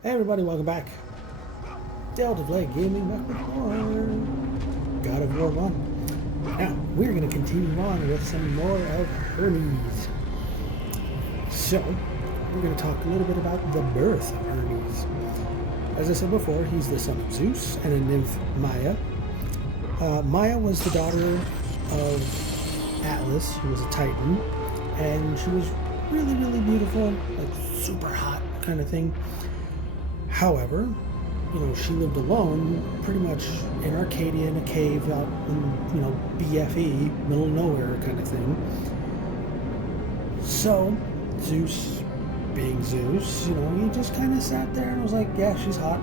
Hey everybody, welcome back. Delta Flag Gaming back with more God of War 1. Now, we're going to continue on with some more of Hermes. So, we're going to talk a little bit about the birth of Hermes. As I said before, he's the son of Zeus and a nymph, Maya. Maya was the daughter of Atlas, who was a titan, and she was really, really beautiful, like super hot kind of thing. However, she lived alone, pretty much in Arcadia in a cave out in, BFE, middle of nowhere kind of thing. So, Zeus, being Zeus, he just kind of sat there and was like, yeah, she's hot.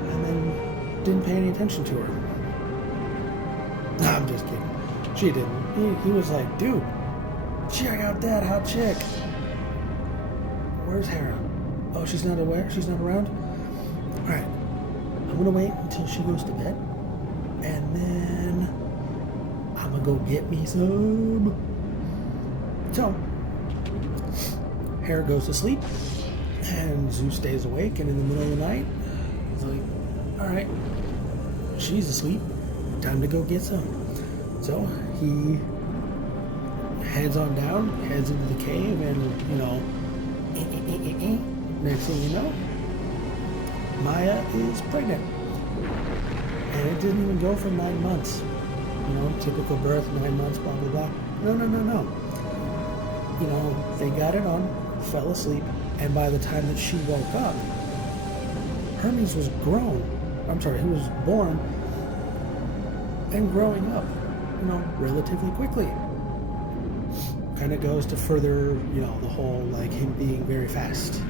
And then didn't pay any attention to her. No, I'm just kidding. She didn't. He was like, dude, check out that hot chick. Where's Hera? Oh, she's not aware? She's not around? Alright. I'm gonna wait until she goes to bed. And then I'm gonna go get me some. So, Hera goes to sleep. And Zeus stays awake. And in the middle of the night, he's like, alright, she's asleep. Time to go get some. So, he heads on down, heads into the cave, and, next thing you know, Maya is pregnant. And it didn't even go for 9 months. Typical birth, 9 months, blah, blah, blah. No. They got it on, fell asleep, and by the time that she woke up, Hermes was grown. He was born and growing up, relatively quickly. Kind of goes to further, the whole, him being very fast.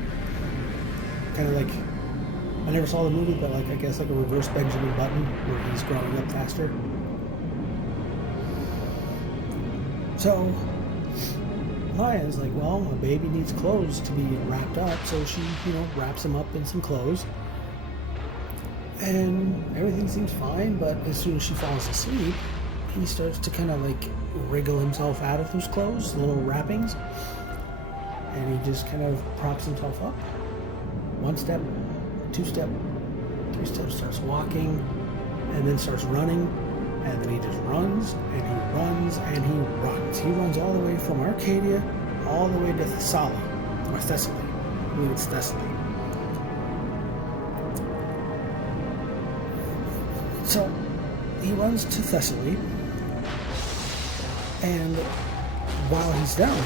Kind of like, I never saw the movie, but I guess like a reverse Benjamin Button, where he's growing up faster. So, Maya's like, well, a baby needs clothes to be wrapped up, so she, wraps him up in some clothes. And everything seems fine, but as soon as she falls asleep, he starts to kind of wriggle himself out of those clothes, little wrappings, and he just kind of props himself up. 1 step, 2 step, 3 steps, starts walking, and then starts running, and then he just runs, and he runs, and he runs. He runs all the way from Arcadia, all the way to Thessaly, or Thessaly. I believe it's Thessaly. So, he runs to Thessaly, and while he's down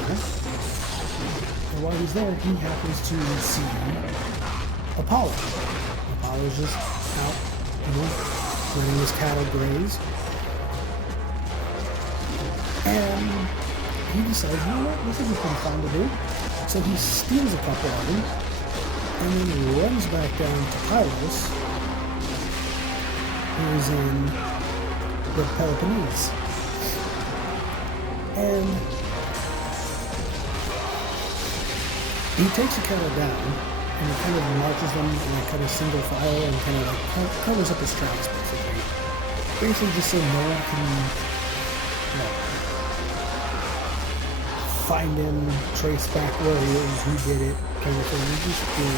there, he happens to see Apollo. Apollo's just out, letting his cattle graze. And he decides, this is pretty fun to do. So he steals a couple of them, and then runs back down to Pylos, who is in the Peloponnese. And he takes the cattle down, and he kind of marches them in kind of single file and kind of covers up his tracks, basically. Basically just so no one can find him, trace back where he is, who did it, kind of thing. He just do.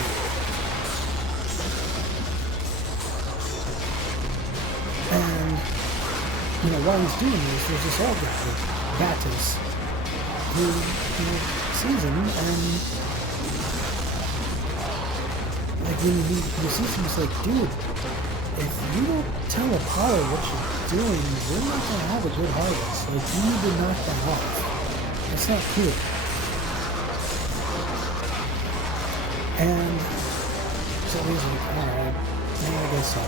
And, while he's doing this, there's this old guy, Battus, who, sees him, and when he sees him, he's like, dude, if you don't tell Apollo what you're doing, you're not going to have a good harvest. You need to knock that off. That's not cool. And so he's like, alright, I guess so.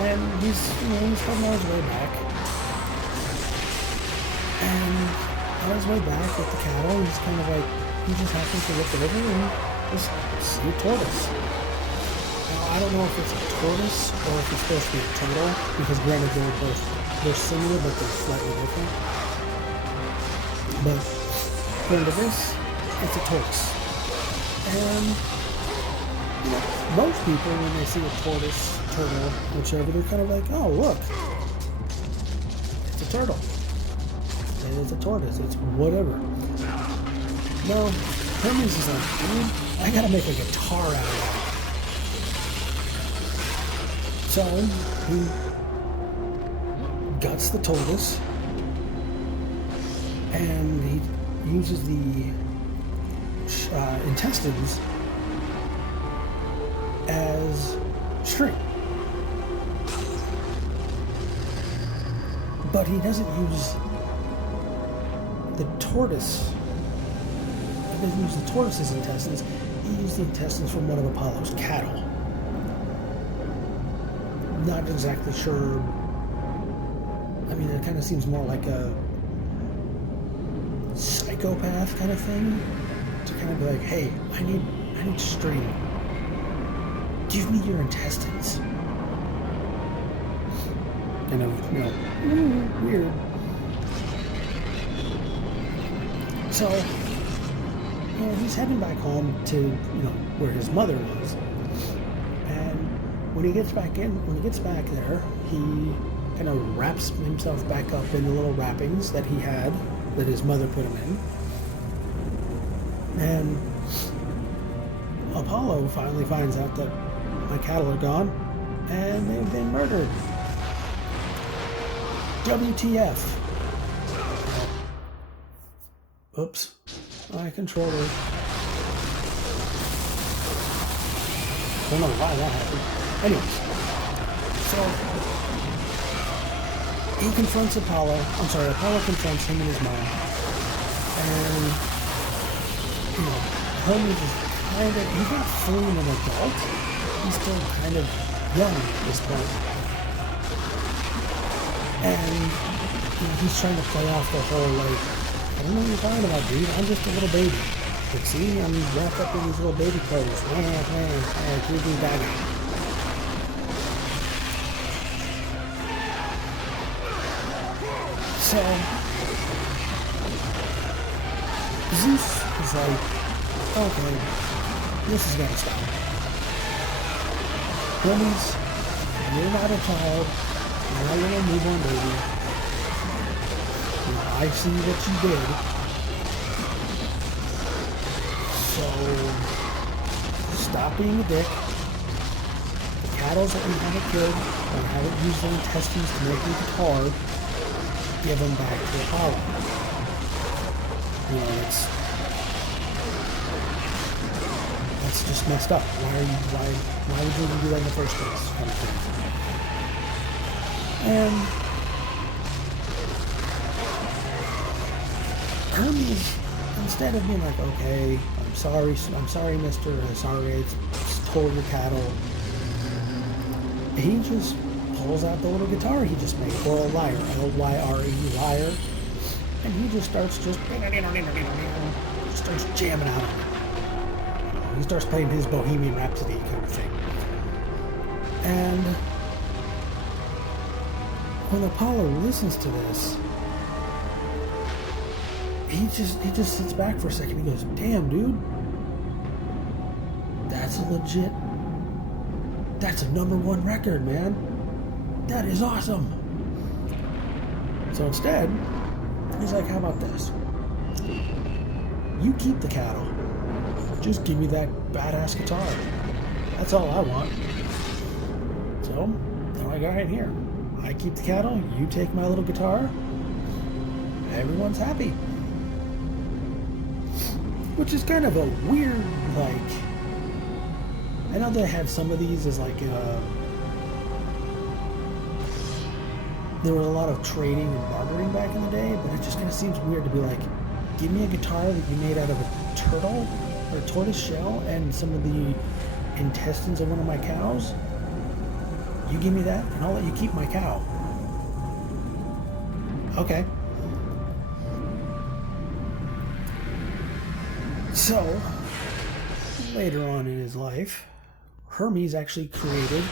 And he's heading on his way back. And on his way back with the cattle, he's kind of he just happens to look over and just see a tortoise. Now, I don't know if it's a tortoise or if it's supposed to be a turtle, because granted they're similar, but they're slightly different. But according to this, it's a tortoise. And most people, when they see a tortoise, turtle, whichever, they're kind of like, oh, look, it's a turtle. It's a tortoise. It's whatever. No, Hermes is like, dude, I gotta make a guitar out of that. So he guts the tortoise, and he uses the intestines as string. But he doesn't use the tortoise. He doesn't use the tortoise's intestines. He used the intestines from one of Apollo's cattle. Not exactly sure. I mean, it kind of seems more like a psychopath kind of thing. To kind of be like, hey, I need string. Give me your intestines. Kind of, weird. So, he's heading back home to, where his mother was. And when he gets back there, he kind of wraps himself back up in the little wrappings that he had, that his mother put him in. And Apollo finally finds out that my cattle are gone and they've been murdered. WTF. Oops. My controller. Don't know why that happened. Anyways. So, he confronts Apollo. Apollo confronts him and his mom. And, Hermes is he's not fully an adult. He's still kind of young at this point. And he's trying to play off the whole, like, I don't know what you're talking about, dude. I'm just a little baby. But see, I'm wrapped up in these little baby clothes. Goofy baggy. So, Zeus is like, okay, this is gonna stop. Hermes, you're not a child. You're not a little newborn baby. I see what you did. So, stop being a dick. The cattle that we haven't killed, and haven't used their intestines to make a guitar, give them back to Apollo. That's just messed up. Why would you even do that in the first place? Kind of thing. And Hermes, instead of being like, okay, I'm sorry, mister, I'm sorry, it's totally your cattle, he just pulls out the little guitar he just made, or a lyre, L-Y-R-E, lyre, and he just starts jamming out on it. He starts playing his Bohemian Rhapsody kind of thing. And when Apollo listens to this, he just sits back for a second. He goes, damn, dude, that's a #1 record, man. That is awesome. So instead, he's like, how about this? You keep the cattle. Just give me that badass guitar. That's all I want. So, now I got it here. I keep the cattle, you take my little guitar, everyone's happy. Which is kind of a weird, like, I know they had some of these as like, there was a lot of trading and bartering back in the day, but it just kind of seems weird to be like, give me a guitar that you made out of a turtle or a tortoise shell and some of the intestines of one of my cows. You give me that, and I'll let you keep my cow. Okay. So, later on in his life, Hermes actually created,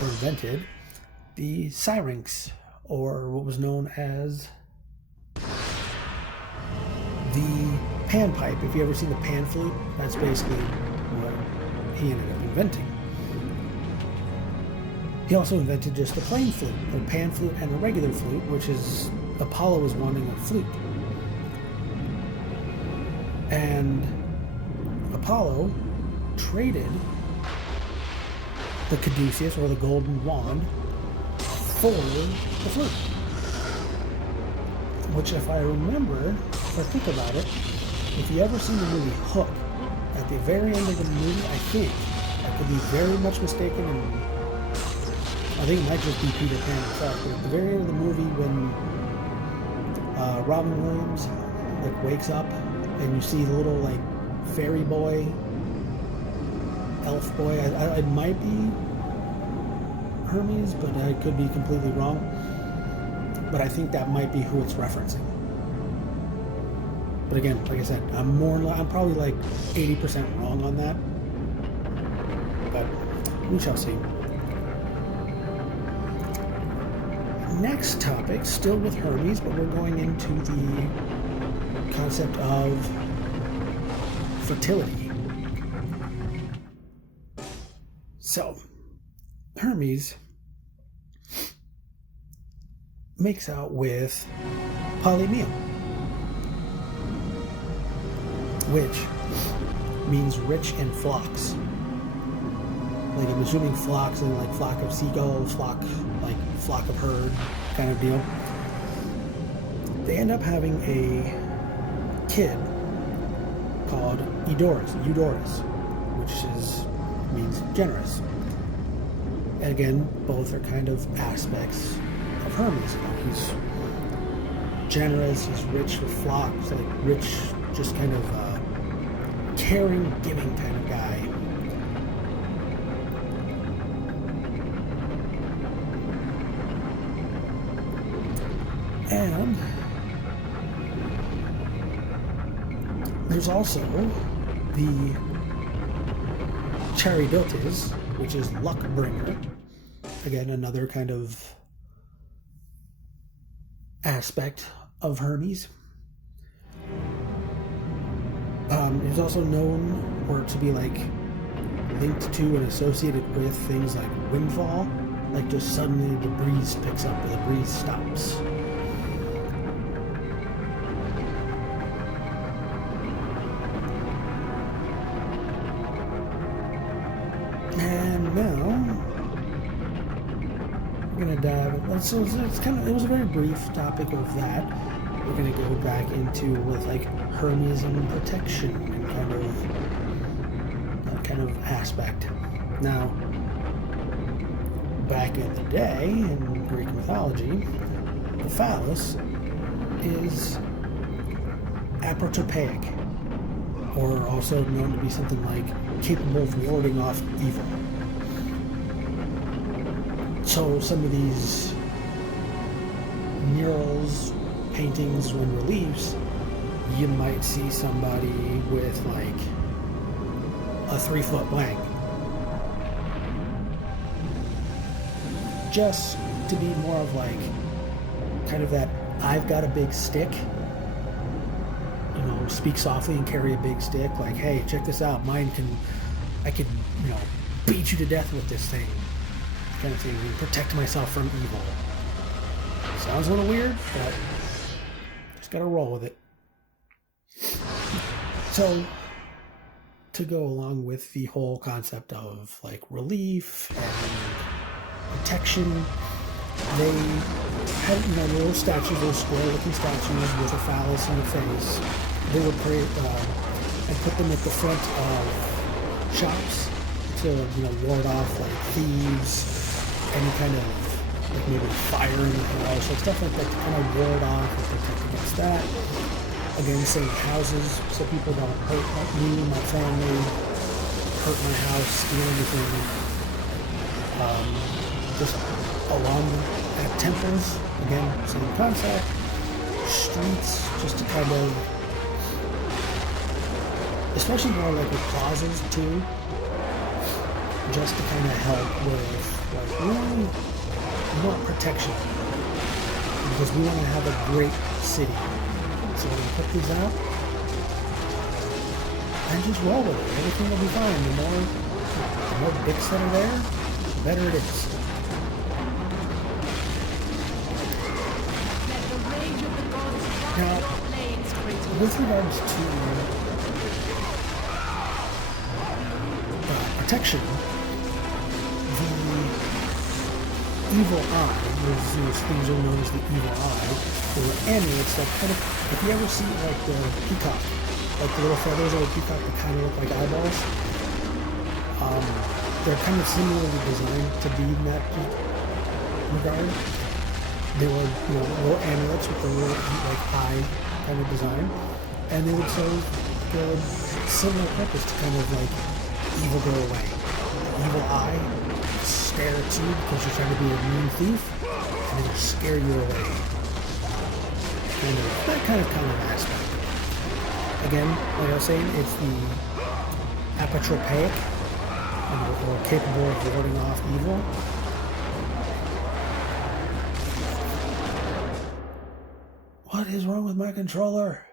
or invented, the syrinx, or what was known as the panpipe. If you ever seen the pan flute, that's basically what he ended up inventing. He also invented just a plain flute, a pan flute and a regular flute, which is, Apollo was wanting a flute. And Apollo traded the caduceus, or the golden wand, for the flute. Which, if I remember, if I think about it, if you ever seen the movie Hook, at the very end of the movie, I think, I could be very much mistaken, and I think it might just be Peter Pan himself, but at the very end of the movie when Robin Williams wakes up and you see the little fairy boy, elf boy, it might be Hermes, but I could be completely wrong. But I think that might be who it's referencing. But again, like I said, I'm probably 80% wrong on that. But we shall see. Next topic, still with Hermes, but we're going into the concept of fertility. So, Hermes makes out with Polymele, which means rich in flocks. I'm assuming flocks and flock of seagulls, flock of herd kind of deal. They end up having a kid called Eudorus, which means generous. And again, both are kind of aspects of Hermes. He's generous, he's rich with flocks, rich, just kind of caring, giving kind of guy. And there's also the Charidotes, which is luck bringer. Again, another kind of aspect of Hermes. He's also known or to be linked to and associated with things like windfall, just suddenly the breeze picks up or the breeze stops. And now we're gonna dive. So it was a very brief topic of that. We're gonna go back into with Hermes and protection and that kind of aspect. Now, back in the day in Greek mythology, the phallus is apotropaic, or also known to be something capable of warding off evil. So some of these murals, paintings, and reliefs, you might see somebody with a 3-foot wang. Just to be more of kind of that I've got a big stick, speak softly and carry a big stick, hey, check this out, I can beat you to death with this thing, kind of thing, and protect myself from evil. Sounds a little weird, but just gotta roll with it. So, to go along with the whole concept of relief and protection, they had little statues, little square-looking statues with a phallus in the face. They would and put them at the front of shops to ward off thieves, any kind of maybe fire in the house, stuff like that to kind of ward off and protect against that. Again, same houses, so people don't hurt me, my family, hurt my house, steal anything. Just along at temples, again, same concept. Streets, just to kind of, especially more with plazas too, just to kind of help with really want protection, because we want to have a great city. So we're going to put these out and just roll with it. Everything will be fine. The more bricks that are there, the better it is. Now, with regards to protection, the evil eye, these things are known as the evil eye, or amulets that kind of, if you ever see like the peacock, like the little feathers of a peacock that kind of look like eyeballs, they're kind of similarly designed to be in that regard. They were, little amulets with the little like eye kind of design, and they would serve the similar purpose to kind of like evil go away. The evil eye stare at you because you're trying to be a mean thief, and it'll scare you away. And that kind of aspect. Again, like I was saying, it's the apotropaic, or capable of warding off evil. What is wrong with my controller?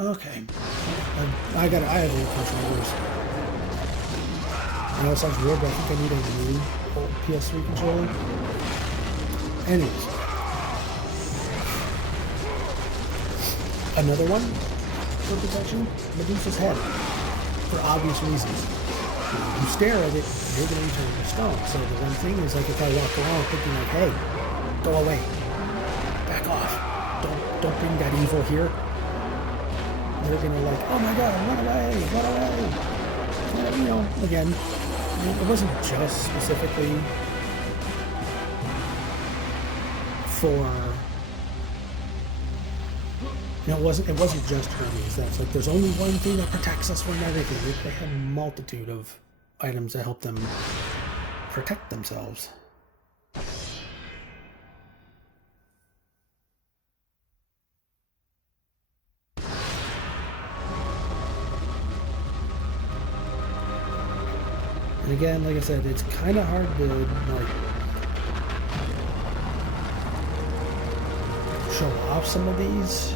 Okay. I have new controllers. I know it sounds weird, but I think I need a new old PS3 controller. Anyways. Another one for protection, Medusa's head. For obvious reasons. You stare at it, you're going to turn to stone. So the one thing is, like, if I walk around thinking like, hey, go away. Back off. Don't bring that evil here. They're going to like, oh my god, run away. Again, it wasn't just specifically for... it wasn't just Hermes. That's like, there's only one thing that protects us from everything. They had a multitude of items that help them protect themselves. And again, like I said, it's kind of hard to like show off some of these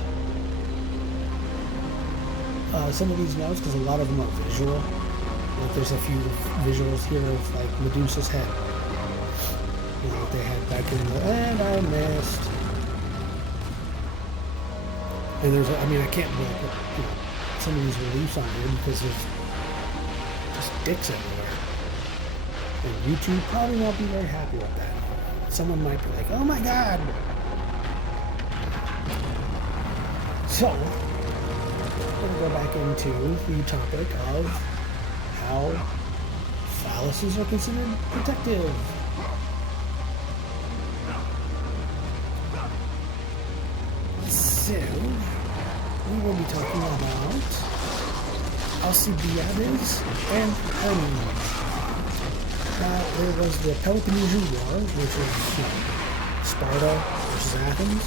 notes because a lot of them are visual. Like there's a few visuals here of like Medusa's head. What they had back in the and I missed. And there's I can't really put some of these reliefs on here because there's just dicks everywhere. And YouTube probably won't be very happy with that. Someone might be like, oh my god! So, we're going to go back into the topic of how phalluses are considered protective. So, we will be talking about Alcibiades and Hermes. There was the Peloponnesian War, which was Sparta versus Athens.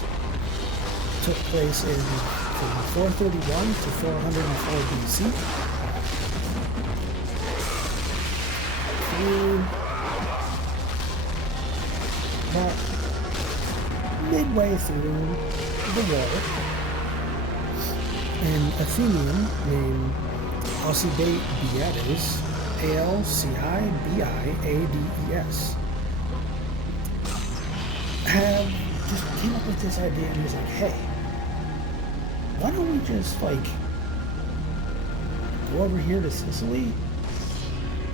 Took place from 431 to 404 BC. About midway through the war, an Athenian named Alcibiades, Alcibiades, just came up with this idea and was like, hey, why don't we just like go over here to Sicily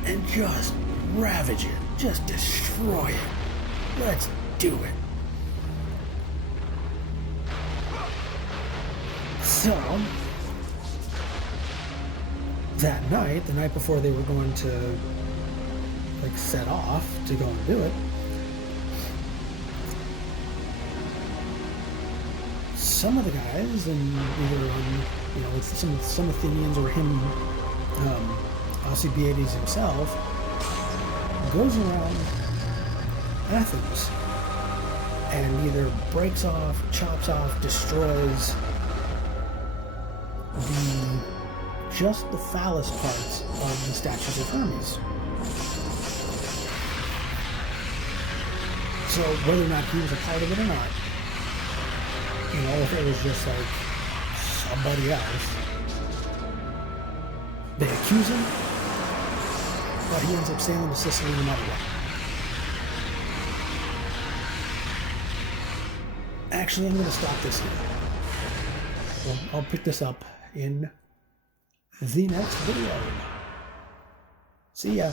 and just ravage it, just destroy it. Let's do it. So that night, the night before they were going to like set off to go and do it, some of the guys, and either some Athenians or him, Alcibiades himself, goes around Athens and either breaks off, chops off, destroys just the phallus parts of the statues of Hermes. So whether or not he was a part of it or not, if it was just like somebody else, they accuse him, but he ends up sailing to Sicily no matter what. Actually, I'm going to stop this here. I'll pick this up in the next video. See ya.